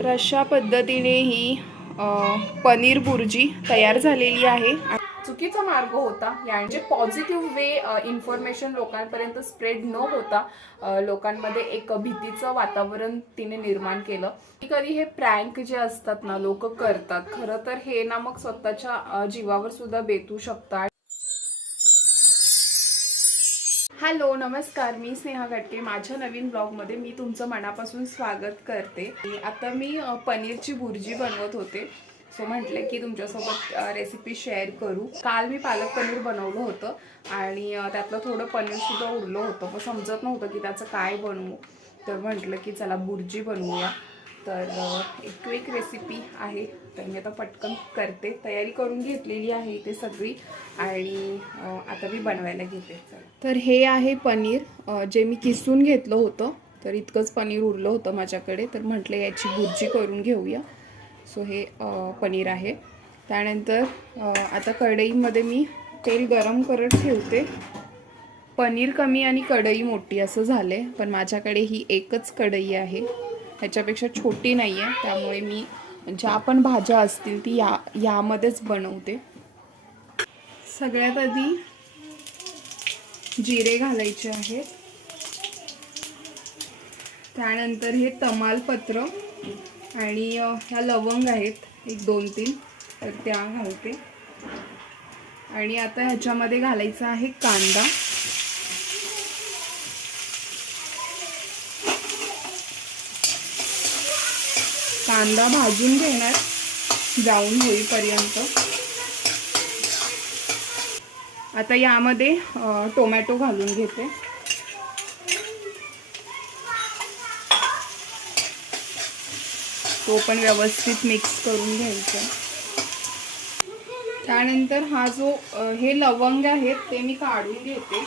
रशा पद्धतीने ही पनीर बुर्जी तयार झालेली आहे. चुकीचा मार्ग होता. म्हणजे पॉझिटिव्ह वे इन्फॉर्मेशन लोकांपर्यंत स्प्रेड न होता लोकांमध्ये एक भीतीचं वातावरण तिने निर्माण केलं. कधी हे प्रँक जे असतात ना लोक करतात. खरं तर हे ना मग स्वतःच्या जीवावर सुद्धा बेतू शकतात. हॅलो नमस्कार मी स्नेहा घटके. माझ्या नवीन ब्लॉगमध्ये मी तुमचं मनापासून स्वागत करते. आणि आता मी पनीरची भुर्जी बनवत होते. सो म्हटलं की तुमच्यासोबत रेसिपी शेअर करू. काल मी पालक पनीर बनवलं होतं आणि त्यातलं थोडं पनीरसुद्धा उरलं होतं. पण समजत नव्हतं की त्याचं काय बनवू. तर म्हटलं की चला भुर्जी बनवूया. तर एक क्विक रेसिपी आहे. तर मी आता पटकन करते. तयारी करून घेतलेली आहे इथे सगळी. आणि आता मी बनवायला घेते. तर हे आहे पनीर जे मी किसून घेतलं होतं. तर इतकंच पनीर उरलं होतं माझ्याकडे. तर म्हटलं याची भुर्जी करून घेऊया. सो हे पनीर आहे. त्यानंतर आता कढईमध्ये मी तेल गरम करत ठेवते. पनीर कमी आणि कढई मोठी असं झालं आहे पण माझ्याकडे ही एकच कढई आहे. ह्याच्यापेक्षा छोटी नाही आहे त्यामुळे मी ज्या पण भाज्या असतील ती या यामध्येच बनवते. सगळ्यात आधी जिरे घालायचे आहेत. त्यानंतर हे तमालपत्र आणि ह्या लवंग आहेत. एक दोन तीन. तर त्या घालते. आणि आता ह्याच्यामध्ये घालायचा आहे कांदा. कांदा भाजून घेणार. जाऊन होईपर्यंत. आता यामध्ये टोमॅटो घालून घेते. तो पण व्यवस्थित मिक्स करून घ्यायचा. त्यानंतर हा जो हे लवंग आहेत ते मी काढून घेते.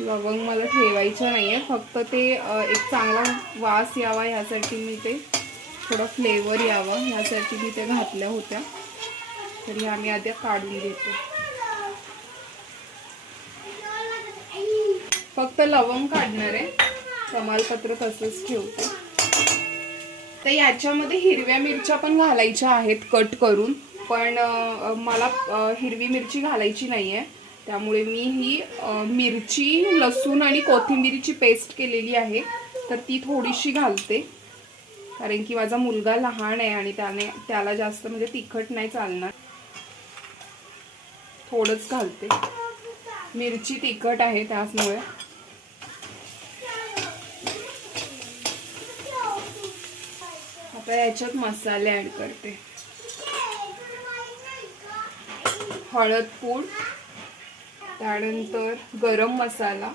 लवंग मला ठेवायचं नाही आहे फक्त ते एक चांगला वास यावा ह्यासाठी मी ते थोडा फ्लेवर यावा. ह्यासाठी मी त्या घातल्या होत्या. तर ह्या मी आधी काढून घेते. फक्त लवंग काढणार आहे. कमालपत्र तसंच ठेवते. तर याच्यामध्ये हिरव्या मिरच्या पण घालायच्या आहेत कट करून. पण मला हिरवी मिरची घालायची नाही आहे त्यामुळे मी ही मिरची लसूण आणि कोथिंबीरीची पेस्ट केलेली आहे. तर ती थोडीशी घालते. कारण की माझा मुलगा लहान आहे आणि त्याने त्याला जास्त म्हणजे तिखट नाही चालणार. थोडंच घालते. मिरची तिखट आहे त्याचमुळे. आता याच्यात मसाले ॲड करते. हळद पूड. त्यानंतर गरम मसाला.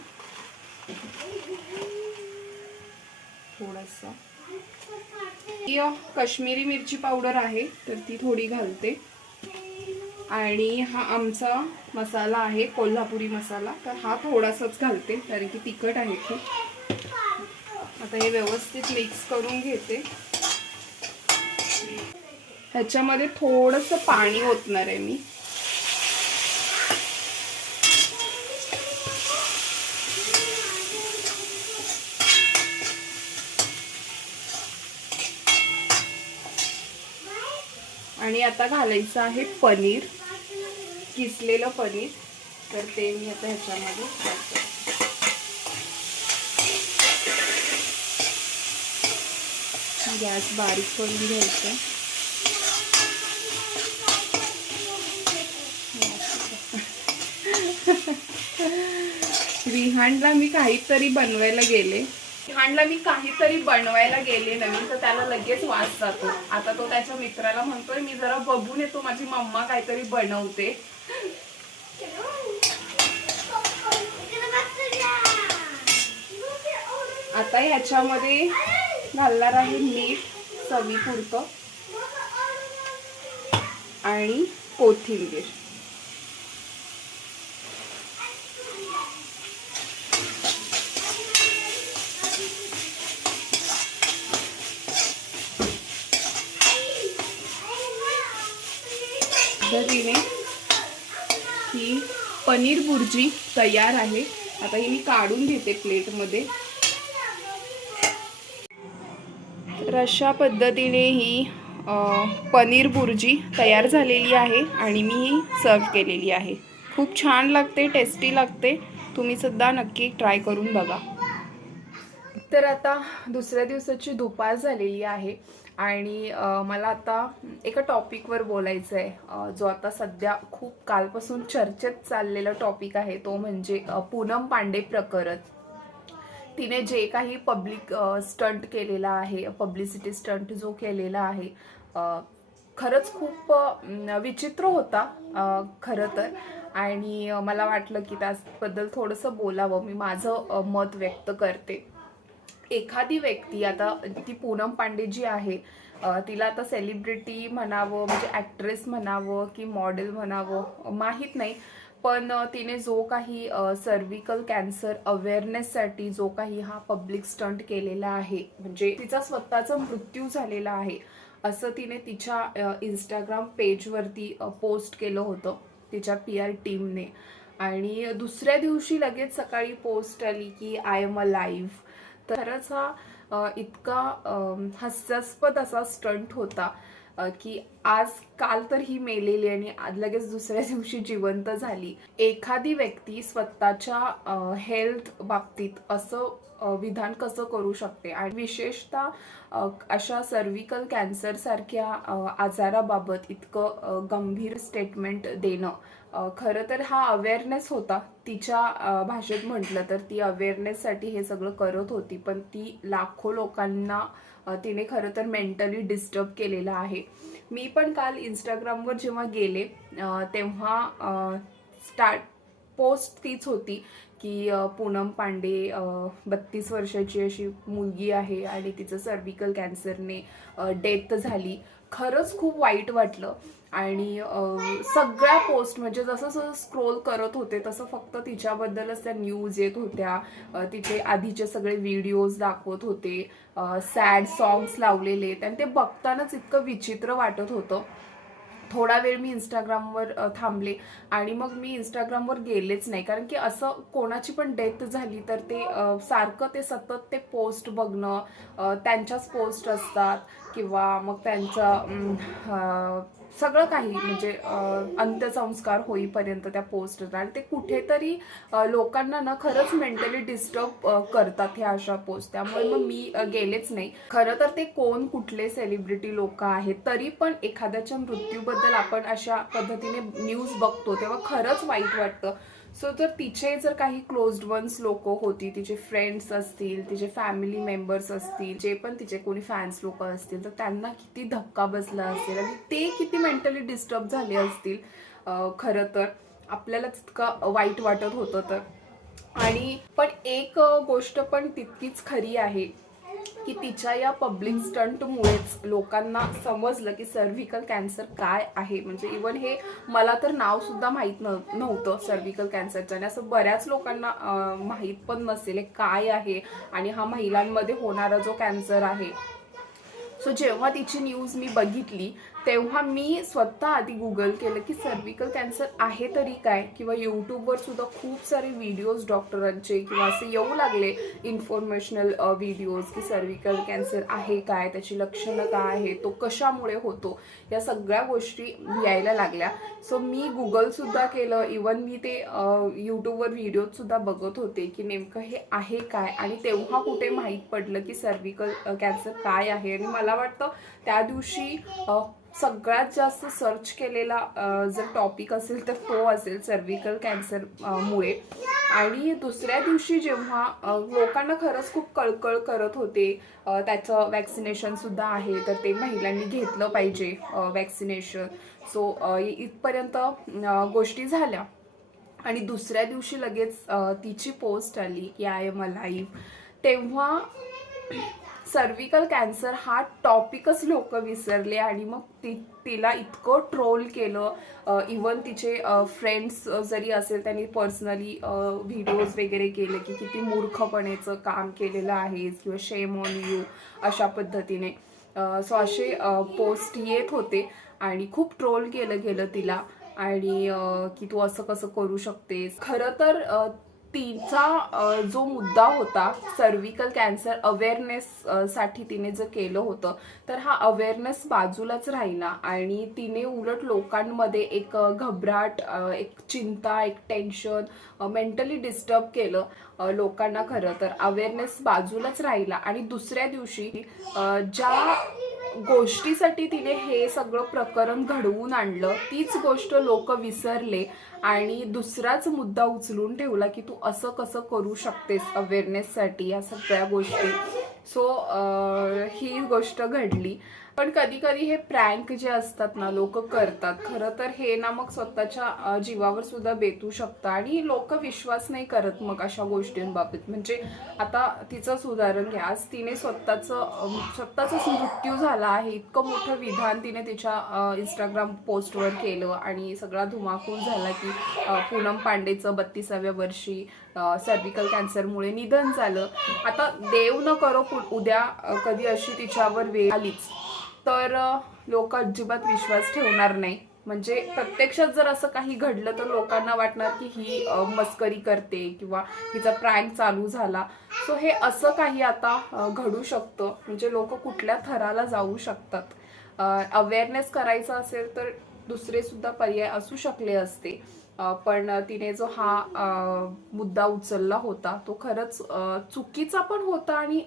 थोडासा. काश्मीरी मिरची पावडर आहे तर ती थोडी घालते. आणि हा आमचा मसाला आहे कोल्हापुरी मसाला. तर हा थोडासाच घालते कारण की तिखट आहे खूप. आता हे व्यवस्थित मिक्स करून घेते. ह्याच्यामध्ये थोडंसं पाणी ओतणार आहे मी. आणि आता घालायचं आहे पनीर किसलेलं पनीर. तर ते मी आता ह्याच्यामध्ये घालते. गॅस बारीक करून घ्यायचं. रिहांडला मी काहीतरी बनवायला गेले. छानला मी काहीतरी बनवायला गेले नवीन तर त्याला लगेच वास जातो. आता तो त्याच्या मित्राला म्हणतोय मी जरा बघून येतो माझी मम्मा काहीतरी बनवते. आता ह्याच्यामध्ये घालणार आहे मीठ चवीपुरतं आणि कोथिंबीर. पद्धतीने ही पनीर भुर्जी तयार आहे. आता ही मी काढून घेते प्लेटमध्ये. तर अशा पद्धतीने ही पनीर भुर्जी तयार झालेली आहे आणि मी ही सर्व केलेली आहे. खूप छान लागते टेस्टी लागते. तुम्ही सुद्धा नक्की ट्राय करून बघा. तर आता दुसऱ्या दिवसाची दुपार झालेली आहे. आणि मला आता एका टॉपिकवर बोलायचं आहे जो आता सध्या खूप कालपासून चर्चेत चाललेला टॉपिक आहे तो म्हणजे पूनम पांडे प्रकरण. तिने जे काही पब्लिक स्टंट केलेला आहे पब्लिसिटी स्टंट जो केलेला आहे खरंच खूप विचित्र होता खरं तर. आणि मला वाटलं की त्याबद्दल थोडंसं बोलावं. मी माझं मत व्यक्त करते. एखादी व्यक्ती आता ती पूनम पांडे जी आहे तिला आता सेलिब्रिटी म्हणावं म्हणजे ॲक्ट्रेस म्हणावं की मॉडेल म्हणावं माहीत नाही. पण तिने जो काही सर्विकल कॅन्सर अवेअरनेससाठी जो काही हा पब्लिक स्टंट केलेला आहे म्हणजे तिचा स्वतःचा मृत्यू झालेला आहे असं तिने तिच्या इंस्टाग्राम पेजवरती पोस्ट केलं होतं तिच्या पी आर टीमने आणि दुसऱ्या दिवशी लगेच सकाळी पोस्ट आली की आय एम अ लाईव्ह तर खरंच हा इतका हास्यास्पद असा स्टंट होता की आज काल तर ही मेलेली आणि आज लगेच दुसऱ्या दिवशी जिवंत झाली. एखादी व्यक्ती स्वतःच्या हेल्थ बाबतीत असं विधान कसं करू शकते? आणि विशेषतः अशा सर्विकल कॅन्सरसारख्या आजाराबाबत इतकं गंभीर स्टेटमेंट देणं खरं तर हा अवेअरनेस होता. तिच्या भाषेत म्हटलं तर ती अवेअरनेससाठी हे सगळं करत होती. पण ती लाखो लोकांना तिने खरं तर मेंटली डिस्टर्ब केलेलं आहे. मी पण काल इंस्टाग्रामवर जेव्हा गेले तेव्हा स्टार्ट पोस्ट तीच होती. की पूनम पांडे बत्तीस वर्षाची अशी मुलगी आहे आणि तिचं सर्विकल कॅन्सरने डेथ झाली. खरंच खूप वाईट वाटलं. आणि सगळ्या पोस्ट म्हणजे जसं जसं स्क्रोल करत होते तसं फक्त तिच्याबद्दलच त्या न्यूज येत होत्या. तिचे आधीचे सगळे व्हिडिओज दाखवत होते. सॅड सॉंग्स लावलेले आणि ते बघतानाच इतकं विचित्र वाटत होतं. थोडा वेळ मी इंस्टाग्रामवर थांबले. आणि मग मी इंस्टाग्रामवर गेलेच नाही. कारण की असं कोणाची पण डेथ झाली तर ते सारखं ते सतत ते पोस्ट बघणं त्यांच्याच पोस्ट असतात. किंवा मग त्यांचं सगळं काही म्हणजे अंत्यसंस्कार होईपर्यंत त्या पोस्ट आणि ते कुठेतरी लोकांना ना खरंच मेंटली डिस्टर्ब करतात ह्या अशा पोस्ट त्यामुळे मग मी गेलेच नाही. खरं तर ते कोण कुठले सेलिब्रिटी लोक आहेत तरी पण एखाद्याच्या मृत्यूबद्दल आपण अशा पद्धतीने न्यूज बघतो तेव्हा खरंच वाईट वाटतं. सो जर तिचे जर काही क्लोज्ड वन्स लोक होती तिचे फ्रेंड्स असतील तिचे फॅमिली मेंबर्स असतील जे पण तिचे कोणी फॅन्स लोक असतील तर त्यांना किती धक्का बसला असेल आणि ते किती मेंटली डिस्टर्ब झाले असतील खरं तर. आपल्याला तितकं वाईट वाटत होतं तर. आणि पण एक गोष्ट पण तितकीच खरी आहे. की तिच्या या पब्लिक स्टंटमुळेच लोकांना समजलं की सर्व्हिकल कॅन्सर काय आहे. म्हणजे इवन हे मला तर नाव सुद्धा माहीत नव्ह- नव्हतं सर्व्हिकल कॅन्सरचं आणि असं बऱ्याच लोकांना माहीत पण नसेल हे काय आहे आणि हा महिलांमध्ये होणारा जो कॅन्सर आहे. सो जेव्हा तिची न्यूज मी बघितली तेव्हा मी स्वतः आधी गुगल केलं की सर्विकल कॅन्सर आहे तरी काय? किंवा यूट्यूबवर सुद्धा खूप सारे व्हिडिओज डॉक्टरांचे किंवा असे येऊ लागले इन्फॉर्मेशनल व्हिडिओज की सर्विकल कॅन्सर आहे काय? त्याची लक्षणं काय आहे तो कशामुळे होतो? या सगळ्या गोष्टी यायला लागल्या. सो मी गुगलसुद्धा केलं. इवन मी ते यूट्यूबवर व्हिडिओजसुद्धा बघत होते की नेमकं हे आहे काय? आणि तेव्हा कुठे माहीत पडलं की सर्विकल कॅन्सर काय आहे? आणि मला वाटतं त्या दिवशी सगळ्यात जास्त सर्च केलेला जर टॉपिक असेल तर तो असेल सर्विकल कॅन्सर मुळे. आणि दुसऱ्या दिवशी जेव्हा लोकांना खरंच खूप कळकळ करत होते त्याचं वॅक्सिनेशन सुद्धा आहे तर ते महिलांनी घेतलं पाहिजे वॅक्सिनेशन सो इथपर्यंत गोष्टी झाल्या. आणि दुसऱ्या दिवशी लगेच तिची पोस्ट आली की आय एम अ लाईव्ह तेव्हा सर्विकल कॅन्सर हा टॉपिकच लोक विसरले आणि मग ती तिला इतकं ट्रोल केलं. इवन तिचे फ्रेंड्स जरी असेल त्यांनी पर्सनली व्हिडिओज वगैरे केले की किती मूर्खपणेचं काम केलेलं आहे किंवा शेम ऑन यू अशा पद्धतीने. सो असे पोस्ट येत होते आणि खूप ट्रोल केलं गेलं तिला. आणि की तू असं कसं करू शकतेस. खरं तर तिचा जो मुद्दा होता सर्विकल कॅन्सर अवेअरनेस साठी तिने जे केलं होतं तर हा अवेअरनेस बाजूलाच राहिला आणि तिने उलट लोकांमध्ये एक घबराट एक चिंता एक टेन्शन मेंटली डिस्टर्ब केलं लोकांना खरं तर. अवेअरनेस बाजूलाच राहिला आणि दुसऱ्या दिवशी ज्या गोष्टीसाठी तिने हे सगळं प्रकरण घडवून आणलं. तीच गोष्ट लोक विसरले आणि दुसराच मुद्दा उचलून ठेवला की तू असं कसं करू शकतेस अवेअरनेससाठी या सगळ्या गोष्टी. सो ही गोष्ट घडली. पण कधी कधी हे प्रँक जे असतात ना लोक करतात. खरं तर हे ना मग स्वतःच्या जीवावर सुद्धा बेतू शकतं आणि लोक विश्वास नाही करत मग अशा गोष्टींबाबत म्हणजे आता तिचंच उदाहरण घ्या. आज तिने स्वतःचं स्वतःचाच मृत्यू झाला आहे इतकं मोठं विधान तिने तिच्या इंस्टाग्राम पोस्टवर केलं आणि सगळा धुमाकूळ झाला की पूनम पांडेचं बत्तीसाव्या वर्षी सर्विकल कॅन्सरमुळे निधन झालं. आता देव न करो उद्या कधी अशी तिच्यावर वेळ आलीच. तर लोक अजिबात विश्वास ठेवणार नाही. म्हणजे प्रत्यक्षात जर असं काही घडलं तर लोकांना वाटणार की ही मस्करी करते किंवा हिचा प्रँक चालू झाला. सो हे असं काही आता घडू शकतं. म्हणजे लोक कुठल्या थराला जाऊ शकतात. अवेअरनेस करायचा असेल तर दुसरे सुद्धा पर्याय असू शकले असते. पण तिने जो हा मुद्दा उचलला होता तो खरंच चुकीचा पण होता आणि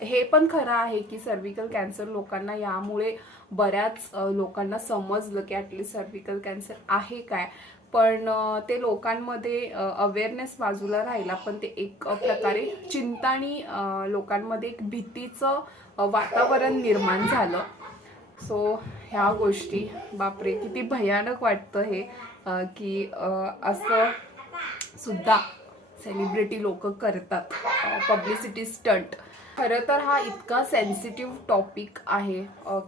हे पण खरं आहे की सर्विकल कॅन्सर लोकांना यामुळे बऱ्याच लोकांना समजलं की ॲटलीस्ट सर्विकल कॅन्सर आहे काय. पण ते लोकांमध्ये अवेअरनेस बाजूला राहिला पण ते एक प्रकारे चिंता आणि लोकांमध्ये एक भीतीचं वातावरण निर्माण झालं. सो ह्या गोष्टी बापरे किती भयानक वाटतं हे की असं सुद्धा सेलिब्रिटी लोक करतात. पब्लिसिटी स्टंट खरं तर हा इतका सेन्सिटिव्ह टॉपिक आहे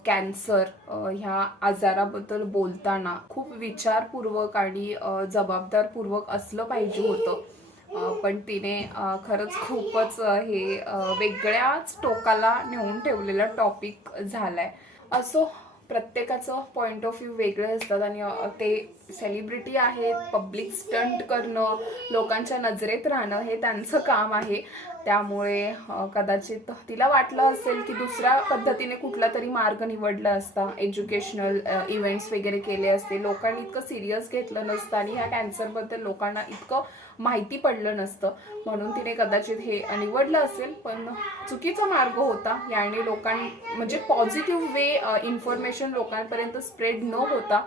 कॅन्सर ह्या आजाराबद्दल बोलताना. खूप विचारपूर्वक आणि जबाबदारपूर्वक असलं पाहिजे होतं. पण तिने खरंच खूपच हे वेगळ्याच टोकाला नेऊन ठेवलेला टॉपिक झाला आहे असो प्रत्येकाचं पॉईंट ऑफ व्ह्यू वेगळे असतात आणि ते सेलिब्रिटी आहेत पब्लिक स्टंट करणं लोकांच्या नजरेत राहणं हे त्यांचं काम आहे. त्यामुळे कदाचित तिला वाटलं असेल की दुसऱ्या पद्धतीने कुठला तरी मार्ग निवडला असता. एज्युकेशनल इव्हेंट्स वगैरे केले असते. लोकांनी इतकं सिरियस घेतलं नसतं आणि ह्या कॅन्सरबद्दल लोकांना इतकं माहिती पडलं नसतं. म्हणून तिने कदाचित हे निवडलं असेल. पण चुकीचा मार्ग होता. याने लोकां म्हणजे पॉझिटिव्ह वे इन्फॉर्मेशन लोकांपर्यंत स्प्रेड न होता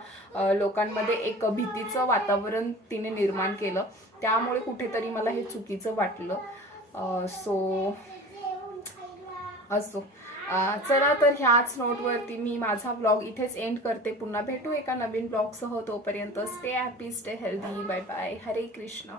लोकांमध्ये एक भीतीचं वातावरण तिने निर्माण केलं. त्यामुळे कुठेतरी मला हे चुकीचं वाटलं. सो असो. चला तर ह्याच नोटवरती मी माझा ब्लॉग इथेच एंड करते. पुन्हा भेटू एका नवीन ब्लॉगसह तोपर्यंत stay happy stay healthy bye bye Hare Krishna